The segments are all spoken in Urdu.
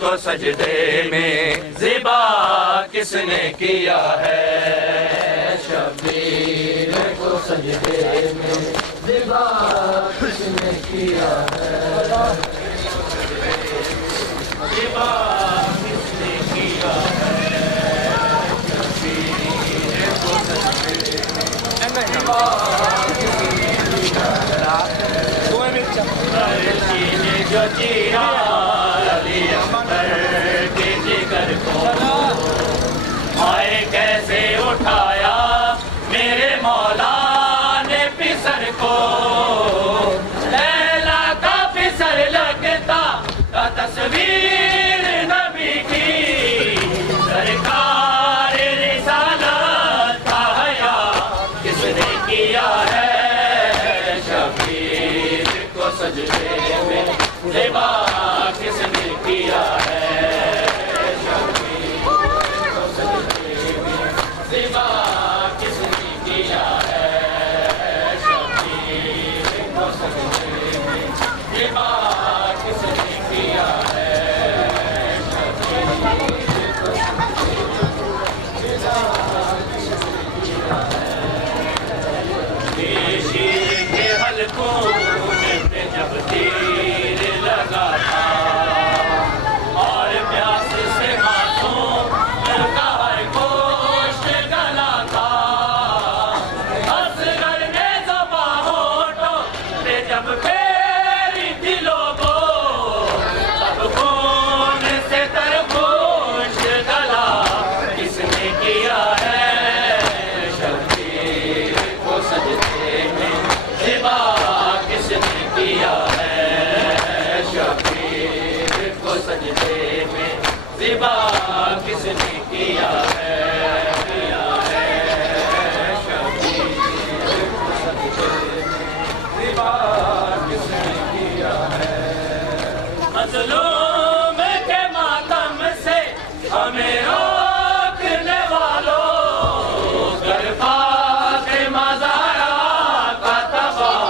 کو سجدے میں زیبا کس نے کیا ہے؟ شبیر کو سجدے میں زیبا کس نے کیا ہے؟ زیبا کس نے کیا ہے؟ شبیر کو سجدے میں زیبا کس نے کیا ہے؟ جو چیرا علی اکبر کے جگر کو آئے کیسے اٹھایا میرے مولا نے پسر کو، لیلا کا پسر لگتا کا تصویر نبی کی، سرکار رسالت کا حیا کس نے کیا ہے؟ شبیر کو سجدے میں زیبا کس نے کیا ہے؟ شبیر کو سجدے میں زیبا کس نے کیا ہے؟ شبیر کو سجدے میں زیبا کس نے کیا ہے؟ شبیر کو شیر کے حلقوں میں جب تیر لگا تھا اور پیاس سے ہاتھوں کا گوشت گلا تھا، اصغر نے زباں ہونٹوں پہ جب پھیری تھی لوگوں، تب خون سے تر گوشت گلا کس نے کیا ہے؟ شبیر کو سجدے میں زیبا کس نے کیا ہے؟ شبیر کو سجدے میں زیبا کس نے کیا ہے؟ شبیر کو سجدے میں زیبا کس نے کیا ہے؟ مظلوم کے ماتم سے ہمیں روکنے والوں، گرفات مزارا کا تباہ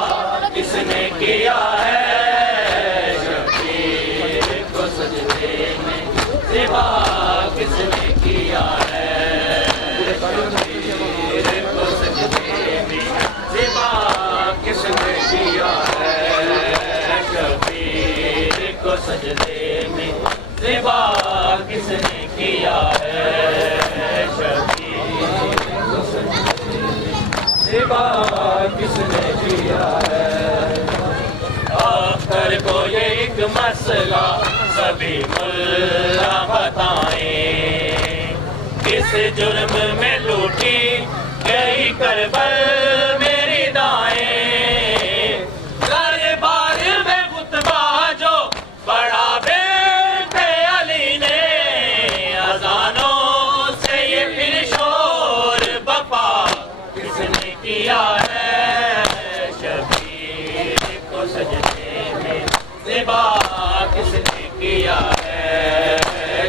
کس نے کیا ہے؟ شبیر کو سجدے میں زیبا کس نے کیا ہے؟ شبیر کو سجدے میں زیبا کس نے کیا ہے؟ شبیر کو سجدے میں زیبا کس نے کیا ہے؟ شبیر کو سجدے میں زیبا کس نے کیا ہے؟ آخر کو یہ ایک مسئلہ سبھی ملا بتائیں، کس جرم میں لوٹی گئی کربل میری دائیں، دربار میں خطبہ جو پڑھا بیٹھ علی نے، اذانوں سے یہ پھر شور بپا کس نے کیا ہے؟ شبیر کو سجدے میں زیبا کس نے کیا ہے؟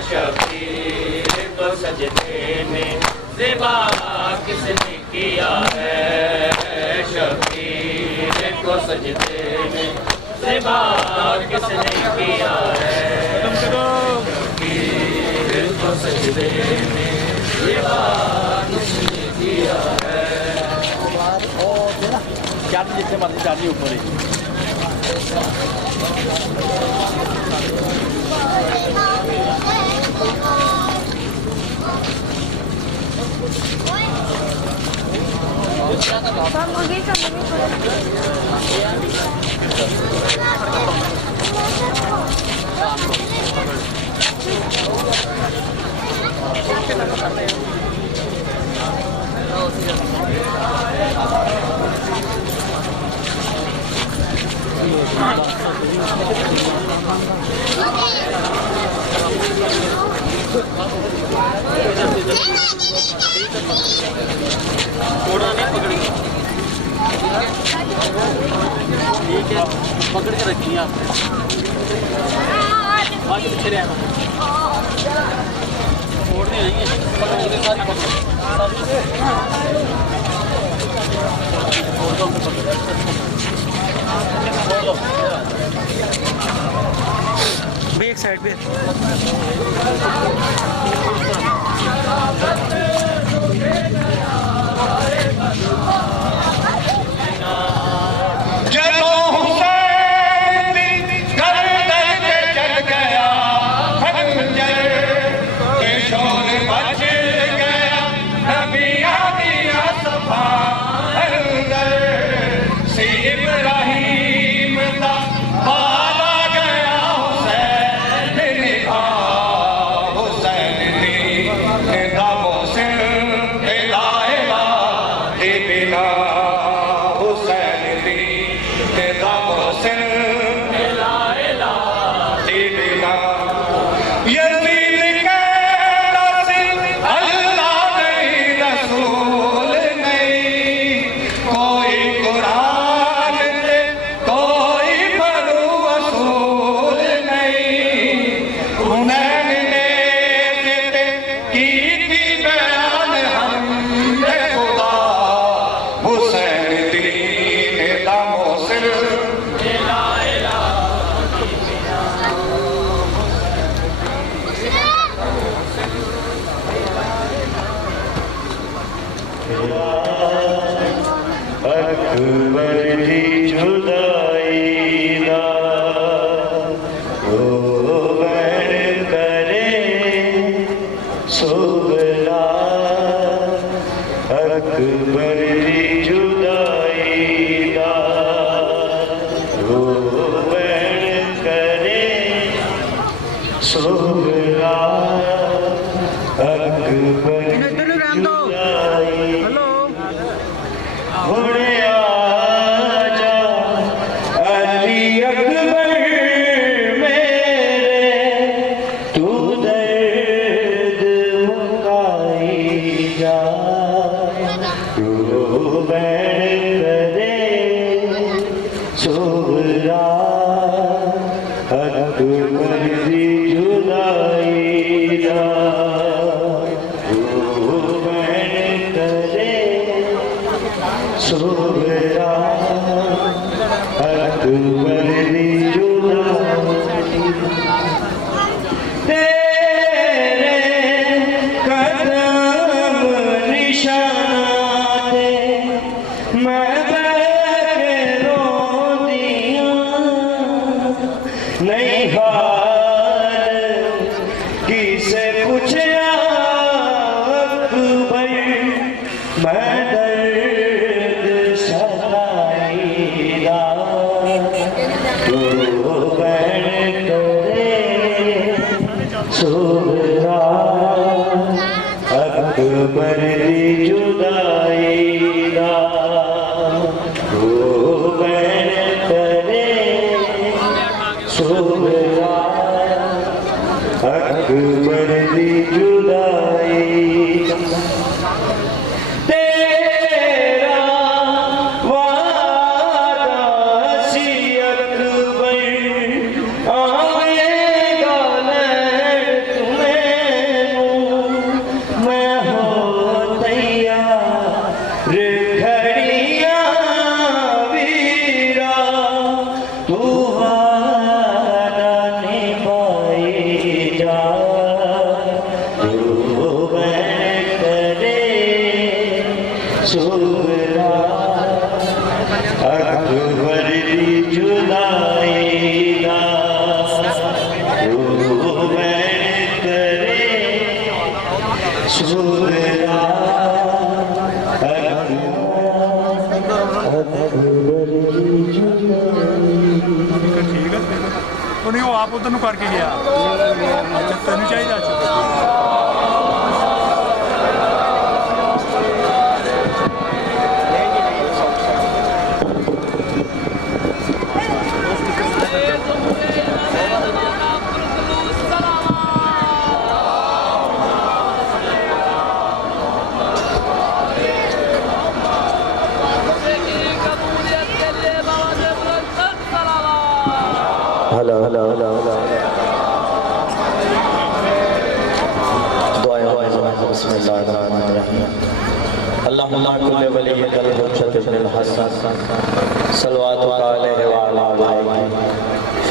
شبیر کو سجدے میں زیبا کس نے کیا ہے؟ شبیر کو سجدے میں زیبا کس نے کیا ہے؟ شبیر کو سجدے میں زیبا کس نے کیا ہے؟ جتنے مرضی چاہیے اوپر ہی پکڑ کے رکھیے آپ باقی پیچھے رہے چھوڑنے نہیں ہے ساری پکڑ بھائی ایک سائڈ پہ نہیں وہ آپ ادھر کر کے گیا اچھا تین چاہیے بسم اللہ الرحمن الرحیم اللہم کل ولیک الحجۃ ابن الحسن صلوات علیہ وعلی آلہ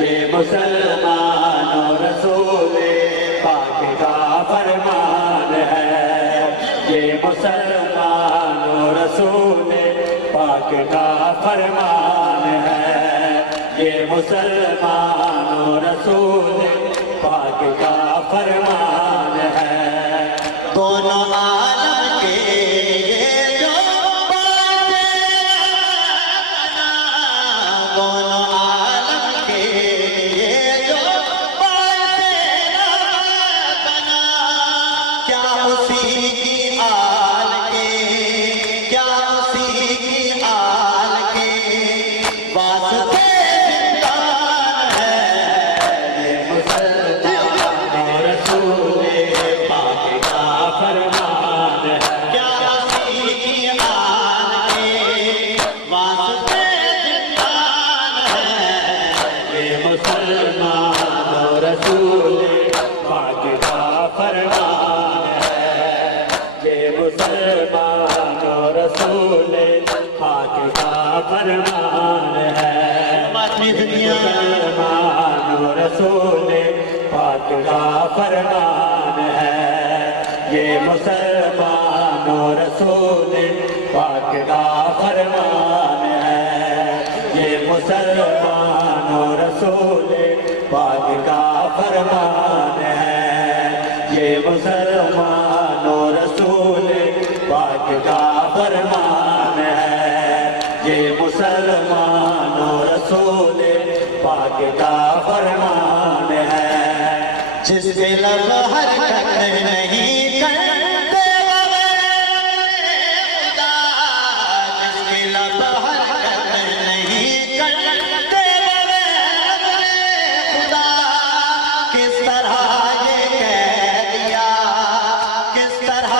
یہ مسلمانوں رسول پاک کا فرمان ہے یہ مسلمانوں رسول پاک کا فرمان ہے یہ مسلمانوں رسول پاک کا فرمان ہے دونوں عالم کے لیے جو باتیں بنا دونوں عالم کے لیے جو باتیں بنا کیا اسی کی آل کے کیا اسی کی آل کے واسطے زندان ہے یہ مسلمانوں رسول پاک کا فرمان ہے کیا اسی کی آل کے واسطے زندان ہے یہ مسلمانوں رسول پاک کا فرمان ہے یہ مسلمانوں رسول پاک کا فرمان ہے مسلمانوں رسول پاک کا فرمان ہے یہ مسلمانوں رسول پاک کا فرمان ہے یہ مسلمانوں رسول پاک کا فرمان ہے یہ مسلمانوں رسول پاک کا فرمان ہے یہ مسلمانوں رسول پاک کا فرمان ہے جس کے لب حرکت نہیں کرتے خدا جس کے لب حرکت نہیں کرتے خدا کس طرح یہ کہہ دیا کس طرح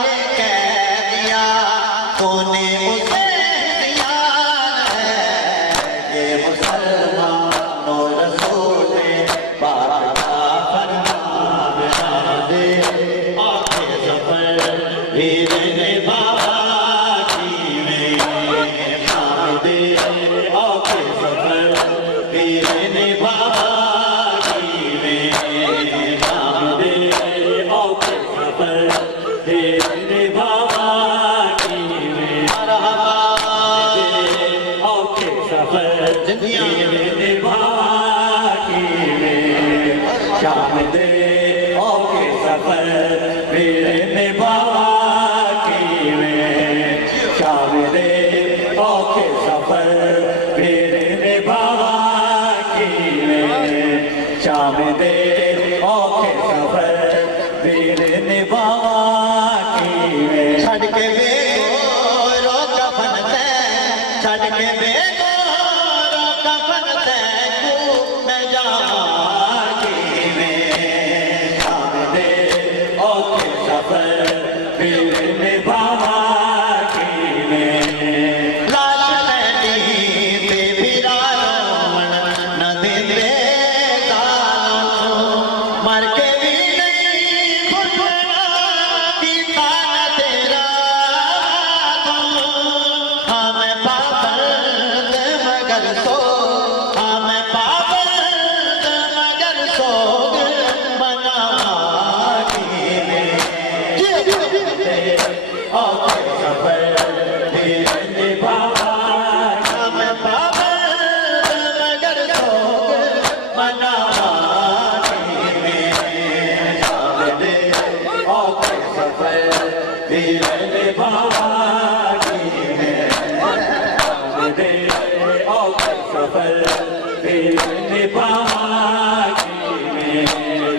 یہ کہہ دیا تو نے اسے دیان ہے یہ مسلمانوں رسول پاک کا فرمان ہے آنکھیں سفر ہیرے بابا کی میں دے آنکھیں سفر ہیرے بابا کی میں دے آنکھیں سفر ہیرے بابا کی میں آنکھیں سفر ہیرے بابا کی میں شام دے آنکھیں سفر ہیرے بابا کی میں شام دے آنکھیں سفر ہیرے بابا کی میں شام دے آنکھیں سفر ہیرے بابا کی میں چھڑ کے بے گورو کفن تے چھڑ کے بے گورو کفن تے کو میں جاواں کی میں شام دے آنکھیں سفر ہیرے بابا کی میں لاش میری بے بیرارون نہ دے دالوں مر کے بھی نہیں بھولنا پیتا نہ تیرا ہاں میں پابند مگر سو ہاں میں پابند مگر سوگ مناواں کی میں آنکھیں سفر ہیرے بابا ہاں میں پابند مگر سوگ مناواں کی میں شام دے آنکھیں سفر ہیرے بابا کی میں شام دے آنکھیں سفر ہیرے بابا کی میں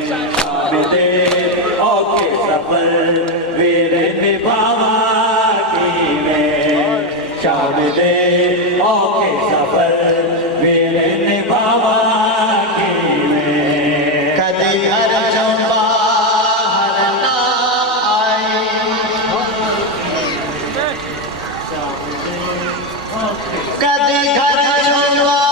شام دے آنکھیں سفر ہیرے بابا کی میں شام دے آنکھیں سفر ہیرے بابا کی میں کدی ارجوں باہر نہ آئی کدی گھر جنوار